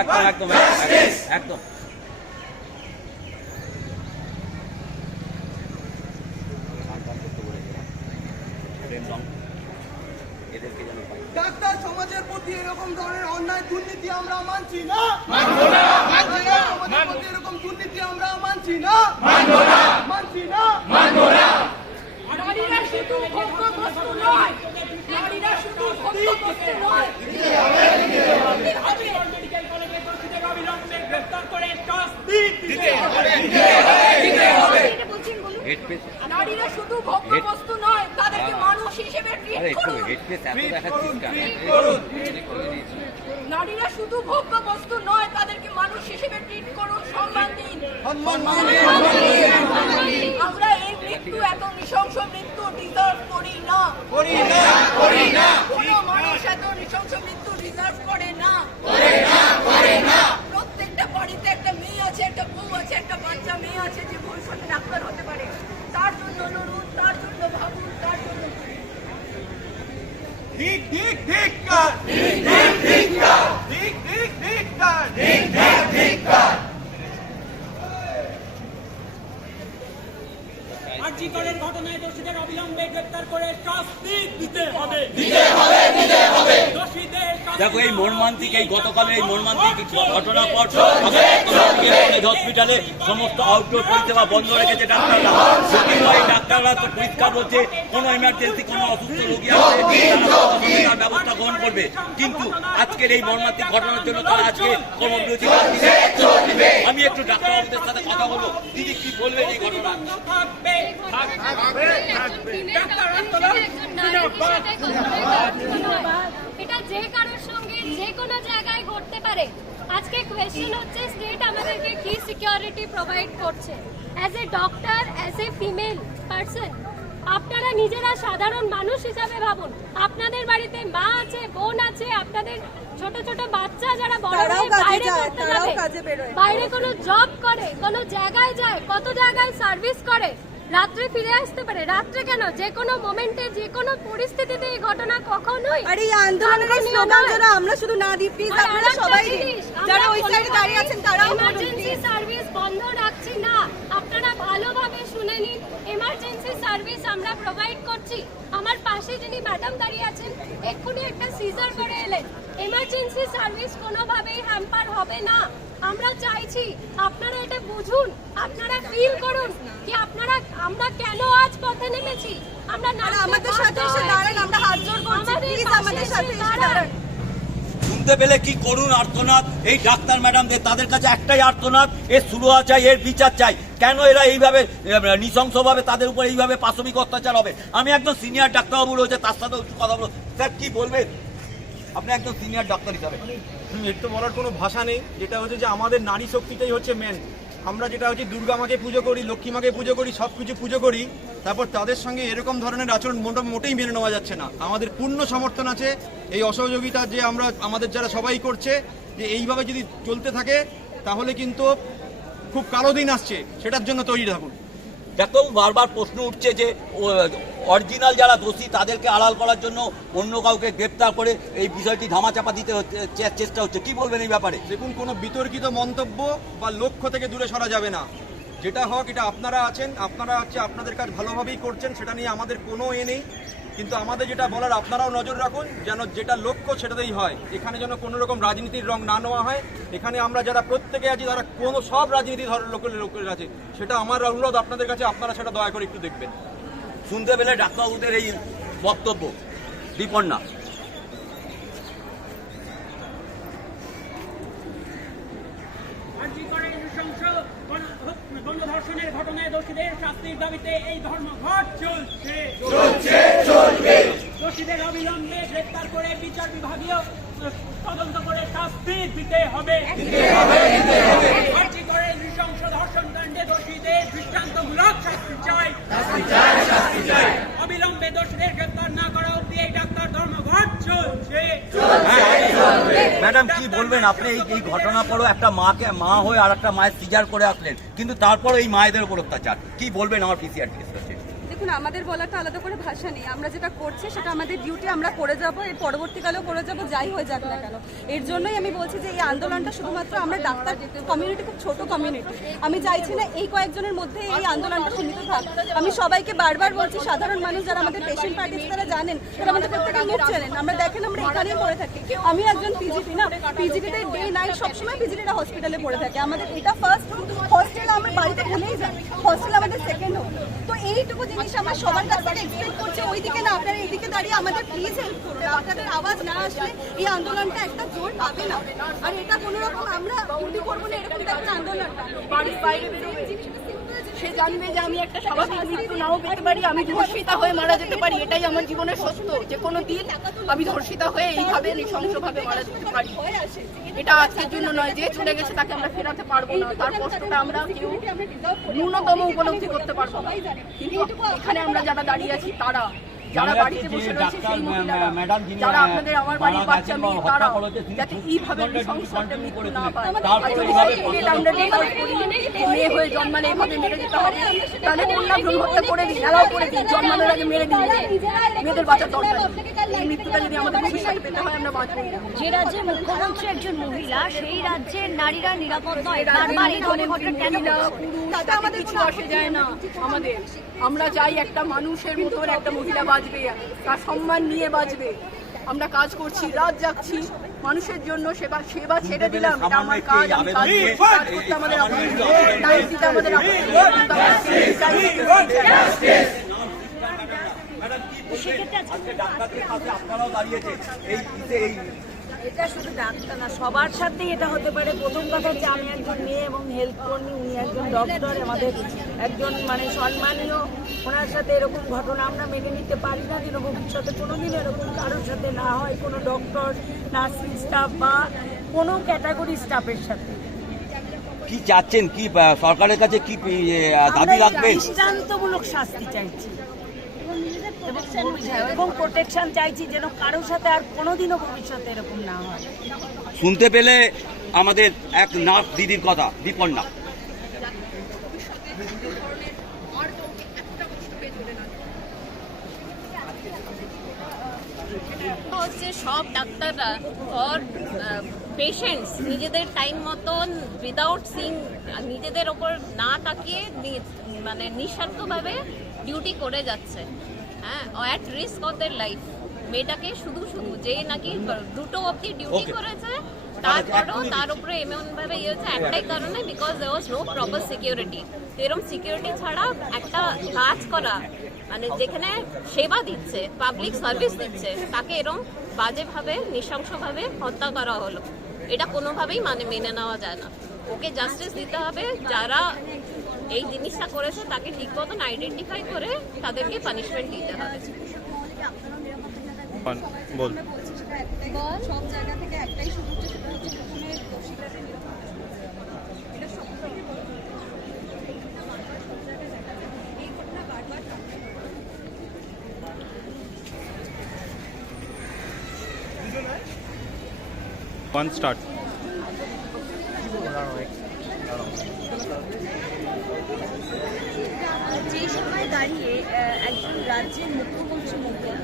একদম একদম একদম এদেরকে যেন পাই। ডাক্তার সমাজের প্রতি এরকম ধরনের অন্যায় দুর্নীতি আমরা মানছি না। সমাজের প্রতি এরকম দুর্নীতি আমরা মানছি না। নারীরা শুধু ভোগ্যবস্তু নয়, নারীরা শুধু ভোগ্যবস্তু নয়। মেডিকেল কলেজের দোষীদের অবিলম্বে গ্রেফতার করে শাস্তি দিতে হবে। নারীরা শুধু ভোগ্যবস্তু নয়, তাদেরকে মানুষ হিসেবে ট্রিট করুন। নারীরা শুধু ভোগ্যবস্তু নয়, তাদেরকে মানুষ হিসেবে ট্রিট করুন, সম্মান দিন। আমরা এই মৃত্যু, এত নৃশংস মৃত্যু ডিজার্ভ করি না। কোনো মানুষ এত নৃশংস মৃত্যু ডিজার্ভ করে না। প্রত্যেকটা বাড়িতে একটা মেয়ে আছে, একটা বউ আছে, একটা বাচ্চা মেয়ে আছে যে ভবিষ্যতে ডাক্তার হতে পারে। তার জন্য লড়ুন, তার জন্য ভাবুন, তার জন্য আরজিকরের ঘটনায় দোষীদের অবিলম্বে গ্রেফতার করে শাস্তি দিতে হবে। দেখো এই মর্মান্তিক, এই গতকালের এই মর্মান্তিক ঘটনার পর হসপিটালে সমস্ত আউটডোর পরিষেবা বন্ধ রেখেছে ডাক্তাররা। এই ডাক্তাররা তো পরিষ্কার বলছে কোনো ইমার্জেন্সি, কোনো অসুস্থ রোগী আসলে তারা ব্যবস্থা গ্রহণ করবে, কিন্তু আজকের এই মর্মান্তিক ঘটনার জন্য তারা আজকে কর্মবিরতি। আমি একটু ডাক্তারবাবুদের সাথে কথা বলবো, দিদি কি বলবেন এই ঘটনা? এটা যে কারোর সঙ্গে যে কোনো জায়গায় ঘটতে পারে। আজকে কোয়েশ্চেন হচ্ছে স্টেট আমাদেরকে কি সিকিউরিটি প্রোভাইড করছে। As a doctor, as a female person, আপনারা নিজেরা সাধারণ মানুষ হিসাবে ভাবুন। আপনাদের বাড়িতে মা আছে, বোন আছে, আপনাদের ছোট ছোট বাচ্চা যারা বড় হয়ে বাইরে পড়তে যাবে, বাইরে কোনো জব করে, কোনো জায়গায় যায়, কত জায়গায় সার্ভিস করে, রাত্রে ফিরে আসতে পারে। রাত্রে কেন, যে কোনো মোমেন্টে, যে কোনো পরিস্থিতিতে এই ঘটনা কখনোই। আর এই আন্দোলনের স্লোগান যারা আমরা শুধু না দিই, প্লিজ আপনারা সবাই যারা ওই সাইডে দাঁড়িয়ে আছেন তারাও ইমার্জেন্সি সার্ভিস বন্ধ রাখছি না। আপনারা ভালোভাবে শুনে নিন, এমার্জেন্সি সার্ভিস আমরা প্রোভাইড করছি। আমার পাশে যিনি ম্যাডাম দাঁড়িয়ে আছেন, এক্ষুনি একটা সিজার করে এলেন। এমার্জেন্সি সার্ভিস কোনোভাবেই হ্যাম্পার হবে না। আমরা চাইছি আপনারা এটা বুঝুন, আপনারা ফিল করুন কি আপনারা, আমরা কেন আজ পথে নেমেছি। আমরা আমাদের সাথে এসে দাঁড়ান, আমরা হাত জোড় করছি, প্লিজ আমাদের সাথে এসে দাঁড়ান। শুনতে পেলে কি করুন আর্তনাদ এই ডাক্তার ম্যাডামদের, তাদের কাছে একটাই আর্তনাদ, এর সুরাহা চাই, এর বিচার চাই। কেন এরা এইভাবে নৃশংসভাবে তাদের উপর এইভাবে পাশবিক অত্যাচার হবে? আমি একজন সিনিয়র ডাক্তারবাবু রয়েছে, তার সাথে একটু কথা বলবো। স্যার কি বলবেন, আপনি একজন সিনিয়র ডাক্তার হিসাবে? এর তো বলার কোনো ভাষা নেই। যেটা হচ্ছে যে আমাদের নারী শক্তিটাই হচ্ছে মেন। আমরা যেটা হচ্ছে দুর্গা মাকে পুজো করি, লক্ষ্মী মাকে পুজো করি, সব কিছু পুজো করি, তারপর তাদের সঙ্গে এরকম ধরনের আচরণ মোটেই মেনে নেওয়া যাচ্ছে না। আমাদের পূর্ণ সমর্থন আছে এই অসহযোগিতা যে আমরা আমাদের যারা সবাই করছে, যে এইভাবে যদি চলতে থাকে তাহলে কিন্তু খুব কালো দিন আসছে, সেটার জন্য তৈরি থাকুন। দেখো বারবার প্রশ্ন উঠছে যে অরিজিনাল যারা দোষী তাদেরকে আড়াল করার জন্য অন্য কাউকে গ্রেপ্তার করে এই বিষয়টি ধামাচাপা দিতে চেষ্টা হচ্ছে, কি বলবেন এই ব্যাপারে? দেখুন, কোনো বিতর্কিত মন্তব্য বা লক্ষ্য থেকে দূরে সরা যাবে না। যেটা হোক, এটা আপনারা আছেন, আপনারা হচ্ছে আপনাদের কাজ ভালোভাবেই করছেন, সেটা নিয়ে আমাদের কোনো নেই। কিন্তু আমাদের যেটা বলার, আপনারাও নজর রাখুন যেন যেটা লক্ষ্য সেটাতেই হয়। এখানে যেন কোনো রকম রাজনীতির রং না নেওয়া হয়। এখানে আমরা যারা প্রত্যেকে আছি, তারা কোনো সব রাজনীতি লোকের আছে, সেটা আমার অনুরোধ আপনাদের কাছে, আপনারা সেটা দয়া করে একটু দেখবেন। শুনতে পেলে ডাক্তারবাবুদের এই বক্তব্য। দীপন্না, আরজিকরের নৃশংস গণধর্ষণের ঘটনায় দোষীদের শাস্তির দাবিতে এই ধর্মঘট চলছে। দোষীদের অবিলম্বে গ্রেফতার করে বিচার বিভাগীয় তদন্ত করে শাস্তি দিতে হবে। আরজিকরের নৃশংস ধর্ষণ কাণ্ডে দোষীদের দৃষ্টান্তমূলক শাস্তি চাই। অবিলম্বে দোষীদের গ্রেফতার না করা অব্দি এই ডাক্তার ধর্মঘট চলছে। ম্যাডাম কি বলবেন আপনি এই ঘটনা পরও একটা মা হয়ে আর একটা মায়ের সিজার করে আসলেন, কিন্তু তারপর এই মায়েদের উপর অত্যাচার, কি বলবেন আমার পিসিআর জিজ্ঞেস করছে? দেখুন আমাদের বলাটা আলাদা করে ভাষা নেই, আমরা যেটা করছি সেটা আমাদের ডিউটি, আমরা করে যাব, এর পরবর্তীকালেও করে যাব, যাই হয়ে যাক না কেন। এর জন্যই আমি বলছি যে এই আন্দোলনটা শুধুমাত্র আমরা ডাক্তার কমিউনিটি, খুব ছোট কমিউনিটি, আমি চাইছি না এই কয়েকজনের মধ্যে এই আন্দোলনটা সীমিত থাক। আমি সবাইকে বারবার বলছি, সাধারণ মানুষ যারা আমাদের পেশেন্ট পার্টি তারা জানেন, তারা আমাদের প্রত্যেকের মুখ চেনেন, আমরা দেখেন আমরা এখানেই পড়ে থাকি। আমি একজন পিজিপি, না পিজিপিতে ডে নাইট সবসময় পিজিপিটা হসপিটালে পড়ে থাকে, আমাদের এটা ফার্স্ট হোম, হস্টেল আমরা বাড়িতে ভুলেই যাই, হস্টেল আমাদের সেকেন্ড হোম। তো এইটুকু জিনিস আমরা সবার কাছ থেকে এক্সপেক্ট করছি, ওইদিকে না, আপনারা এইদিকে দাঁড়িয়ে আমাদের প্লিজ হেল্প করুন। আপনাদের আওয়াজ না আসলে এই আন্দোলনটা একটা জোর পাবে না, আর এটা কোনো রকম আমরা ডিউটি করবো না এরকম একটা আন্দোলনটা। বাড়ির বাইরে বেরোবে, সে জানবে যে আমি একটা স্বাভাবিক মৃত্যু নাও পেতে পারি, আমি ধর্ষিতা হয়ে মারা যেতে পারি, এটাই আমার জীবনের সত্য। যে কোনো দিন আমি ধর্ষিতা হয়ে এইভাবে নৃশংসভাবে মারা যেতে পারি। এটা আজকের জন্য নয়, যে চলে গেছে তাকে আমরা ফেরাতে পারবো না, তার কষ্টটা আমরা কেউ ন্যূনতম উপলব্ধি করতে পারবো না। কিন্তু এখানে আমরা যারা দাঁড়িয়ে আছি তারা, যারা বাড়িতে বসে রয়েছে সেই মহিলারা, যারা আপনাদের আমার বাড়ির বাচ্চা মেয়ে, তারা যাতে এইভাবে নৃশংসভাবে মৃত্যু না পায়। আর যদি আমরা ডিভোর্স করি, মেয়ে হয়ে জন্মালে এভাবে মেরে যেতে হবে, তাহলে কন্যা ভ্রূণ হত্যা করে দিন, এরাও করে দিন, জন্মানোর আগে মেরে দিন, মেয়েদের বাঁচার দরকার নেই। এই মৃত্যুটা যদি আমাদের ভবিষ্যতে পেতে হয় আমরা বাঁচবো না। যে রাজ্যে মুখ্যমন্ত্রী একজন মহিলা, সেই রাজ্যের নারীরা নিরাপদ নয়, বারবার এই ধরনের ঘটনা কেন ঘটছে? তাতে আমাদের কিছু আসে যায় না। আমাদের, আমরা চাই একটা মানুষের মতন একটা মহিলা বাঁচবে, তার সম্মান নিয়ে বাঁচবে। আমরা কাজ করছি, রাত জাগছি মানুষের জন্য, সেবা ছেড়ে দিলাম, এটা আমার কাজ। আমি কাজ করতে আমাদের টাইম দিতে আমাদের এটা শুধু ডাক্তার না, সবার সাথেই এটা হতে পারে। প্রথম কথা হচ্ছে আমি একজন মেয়ে এবং হেলথ কর্মী, উনি একজন ডক্টর, আমাদের একজন মানে সম্মানীয়, ওনার সাথে এরকম ঘটনা আমরা মেনে নিতে পারি না, যেন ভবিষ্যতে কোনোদিন এরকম কারোর সাথে না হয়, কোনো ডক্টর, নার্সিং স্টাফ বা কোনো ক্যাটাগরি স্টাফের সাথে। কি চাচ্ছেন, কি সরকারের কাছে কি দাবি রাখবেন? দৃষ্টান্তমূলক শাস্তি চাইছি এবং প্রোটেকশন চাইছি, যেন কারোর সাথে আর কোনোদিনও ভবিষ্যতে এরকম না হয়। শুনতে পেলে আমাদের এক নার্স দিদির কথা, দীপন্না। হচ্ছে সব ডাক্তাররা আর পেশেন্টস নিজেদের টাইম মতন উইদাউট সিং, নিজেদের ওপর না তাকিয়ে মানে নিঃস্বার্থভাবে ডিউটি করে যাচ্ছে, হ্যাঁ, at risk of their life. মেয়েটাকে শুধু যে নাকি 2টো অবধি ডিউটি করেছে, তারপরও তার উপরে এমনভাবে ইয়ে হচ্ছে একটাই কারণে, because there was no proper security. এরকম সিকিউরিটি ছাড়া একটা কাজ করা, মানে যেখানে সেবা দিচ্ছে, পাবলিক সার্ভিস দিচ্ছে, তাকে এরকম বাজেভাবে নৃশংসভাবে হত্যা করা হলো, এটা কোনোভাবেই মানে মেনে নেওয়া যায় না। ওকে জাস্টিস দিতে হবে, যারা এই জিনিসটা করেছে তাকে ঠিক মতন আইডেন্টিফাই করে তাদেরকে পানিশমেন্ট দিতে হবে। বল সব জায়গা থেকে একটাই শুরু হচ্ছে, সেটা হচ্ছে প্রথমে দোষীদের এটা সব থেকে বড়। এই ঘটনা বারবার যে সময় দাঁড়িয়ে একজন রাজ্যের মুখ্যমন্ত্রী মহিলা,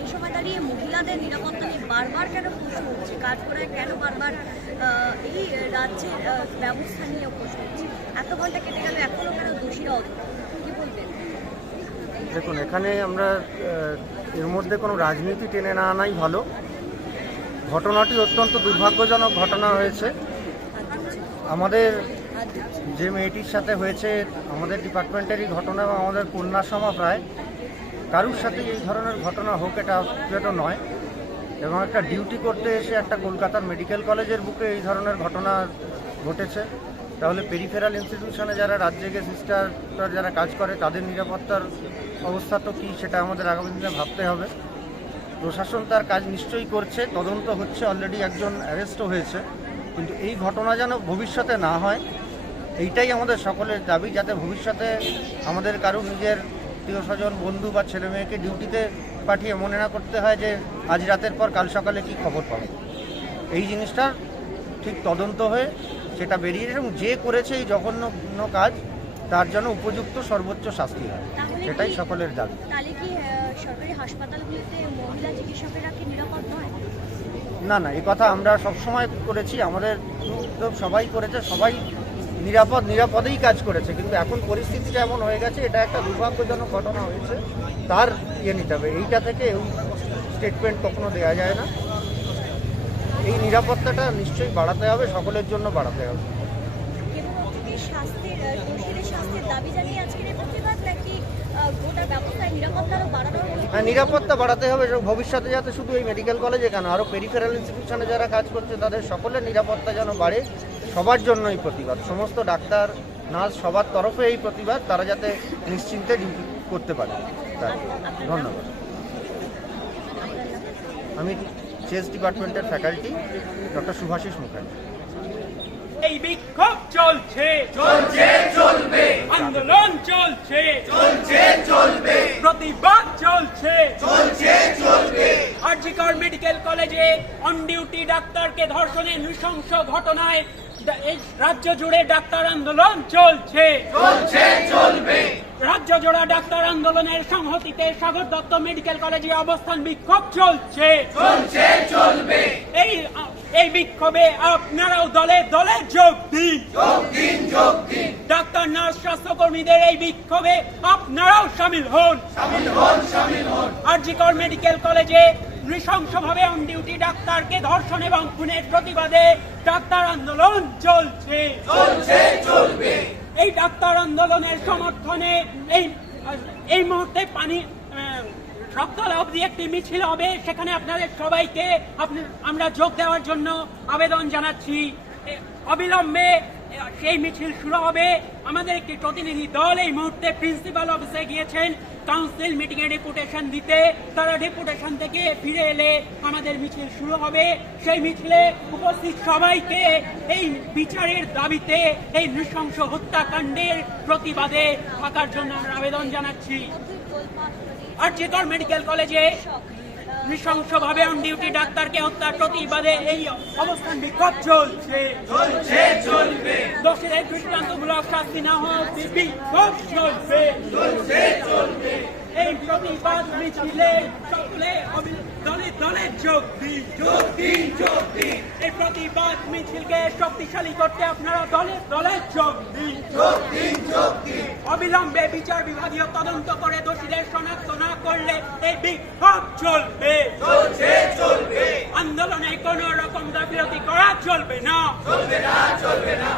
এই সময় দাঁড়িয়ে মহিলাদের নিরাপত্তা নিয়ে বারবার কেন প্রশ্ন হচ্ছে, কাঠগড়ায় কেন বারবার এই রাজ্যের ব্যবস্থা নিয়ে প্রশ্ন হচ্ছে? এত ঘন্টা কেটে গেল, এখনো কেন দোষীরা কি বলবেন? দেখুন, এখানে আমরা এর মধ্যে কোনো রাজনীতি টেনে না আনাই ভালো। ঘটনাটি অত্যন্ত দুর্ভাগ্যজনক ঘটনা হয়েছে। আমাদের যে মেয়েটির সাথে হয়েছে, আমাদের ডিপার্টমেন্টেরই ঘটনা এবং আমাদের কন্যাসম প্রায় কারুর সাথে এই ধরনের ঘটনা হোক এটা নয়। এবং একটা ডিউটি করতে এসে একটা কলকাতার মেডিকেল কলেজের বুকে এই ধরনের ঘটনা ঘটেছে, তাহলে পেরিফেরাল ইনস্টিটিউশনে যারা রাজ্যে সিস্টার যারা কাজ করে তাদের নিরাপত্তার অবস্থা তো কী, সেটা আমাদের আগামী দিনে ভাবতে হবে। প্রশাসন তার কাজ নিশ্চয়ই করছে, তদন্ত হচ্ছে, অলরেডি একজন অ্যারেস্টও হয়েছে, কিন্তু এই ঘটনা যেন ভবিষ্যতে না হয়, এইটাই আমাদের সকলের দাবি, যাতে ভবিষ্যতে আমাদের কারো নিজের আত্মীয় স্বজন, বন্ধু বা ছেলে মেয়েকে ডিউটিতে পাঠিয়ে মনে না করতে হয় যে আজ রাতের পর কাল সকালে কি খবর পাবো। এই জিনিসটার ঠিক তদন্ত হয়ে সেটা বেরিয়ে, এবং যে করেছে এই জঘন্য কাজ তার জন্য উপযুক্ত সর্বোচ্চ শাস্তি হয়, এটাই সকলের দাবি। তাহলে কি সরকারি হাসপাতালগুলিতে মহিলা চিকিৎসকেরা কি নিরাপদ নয়? না না, এই কথা আমরা সবসময় করেছি, আমাদের তো সবাই করেছে, সবাই নিরাপদেই কাজ করেছে, কিন্তু এখন পরিস্থিতিটা এমন হয়ে গেছে, এটা একটা দুর্ভাগ্যজনক ঘটনা হয়েছে, তার নিতে হবে। এইটা থেকে এই স্টেটমেন্ট কখনো দেওয়া যায় না। এই নিরাপত্তাটা নিশ্চয়ই বাড়াতে হবে, সকলের জন্য বাড়াতে হবে। হ্যাঁ, নিরাপত্তা বাড়াতে হবে ভবিষ্যতে, যাতে শুধু এই মেডিকেল কলেজে কেন, আরও পেরিফেরাল ইনস্টিটিউশনে যারা কাজ করছে তাদের সকলের নিরাপত্তা যেন বাড়ে। সবার জন্য এই প্রতিবাদ, সমস্ত ডাক্তার নার্স সবার তরফে এই প্রতিবাদ, তারা যাতে নিশ্চিন্তে ডিউটি করতে পারে। তাই ধন্যবাদ। আমি চেস ডিপার্টমেন্টের ফ্যাকাল্টি ডক্টর শুভাশিস মুখার্জি। এই বিক্ষোভ চলছে, চলছে চলবে, আন্দোলন চলছে, চলছে চলবে, প্রতিবাদ চলছে, চলছে চলবে। আরজি কর মেডিকেল কলেজে অন ডিউটি ডাক্তারকে ধর্ষণের নৃশংস ঘটনায় এই রাজ্য জুড়ে ডাক্তার আন্দোলন চলছে, চলছে চলবে। রাজ্য জোড়া ডাক্তার আন্দোলনের সংহতিতে সাগর দত্ত মেডিকেল কলেজে অবস্থান বিক্ষোভ চলছে, চলছে চলবে। এই বিক্ষোভে আপনারাও দলে দলে যোগ দিন, যোগ দিন, যোগ দিন। ডাক্তার নার্স স্বাস্থ্যকর্মীদের এই বিক্ষোভে আপনারাও শামিল হন, শামিল হন, শামিল হন। আরজি কর মেডিকেল কলেজে নৃশংসভাবে অন ডিউটি ডাক্তারকে ধর্ষণ এবং খুনের প্রতিবাদে ডাক্তার আন্দোলন চলছে, চলছে চলবে। এই ডাক্তার আন্দোলনের সমর্থনে এই মুহূর্তে সবতলা অবধি একটি মিছিল হবে, সেখানে আপনাদের সবাইকে আমরা যোগ দেওয়ার জন্য আবেদন জানাচ্ছি। অবিলম্বে সেই মিছিল শুরু হবে। আমাদের একটি প্রতিনিধি দল এই মুহূর্তে প্রিন্সিপাল অফিসে গিয়েছেন কাউন্সিল মিটিং এ ডেপুটেশন দিতে। তারা ডেপুটেশন থেকে ফিরে এলে আমাদের মিছিল শুরু হবে। সেই মিছিলে উপস্থিত সবাইকে এই বিচারের দাবিতে, এই নৃশংস হত্যাকাণ্ডের প্রতিবাদে থাকার জন্য আমরা আবেদন জানাচ্ছি। আরজি কর মেডিকেল কলেজে নৃশংসভাবে অন ডিউটি ডাক্তারকে হত্যার প্রতিবাদে এই অবস্থান বিক্ষোভ চলছে, চলছে চলবে। দোষীদের দৃষ্টান্তমূলক শাস্তি না হোক বিক্ষোভ চলবে, চলছে চলবে। এই প্রতিবাদ মিছিলে সকলে দলে দলে যোগ দিন, যোগ দিন, যোগ দিন। এই প্রতিবাদ মিছিলকে শক্তিশালী করতে আপনারা দলে দলে যোগ দিন, যোগ দিন, যোগ দিন। অবিলম্বে বিচার বিভাগীয় তদন্ত করে দোষীদের শনাক্ত না করলে এই বিক্ষোভ চলবে, চলছে চলবে। আন্দোলনে কোনো রকম গাফিলতি করা চলবে না, চলবে না, চলবে না।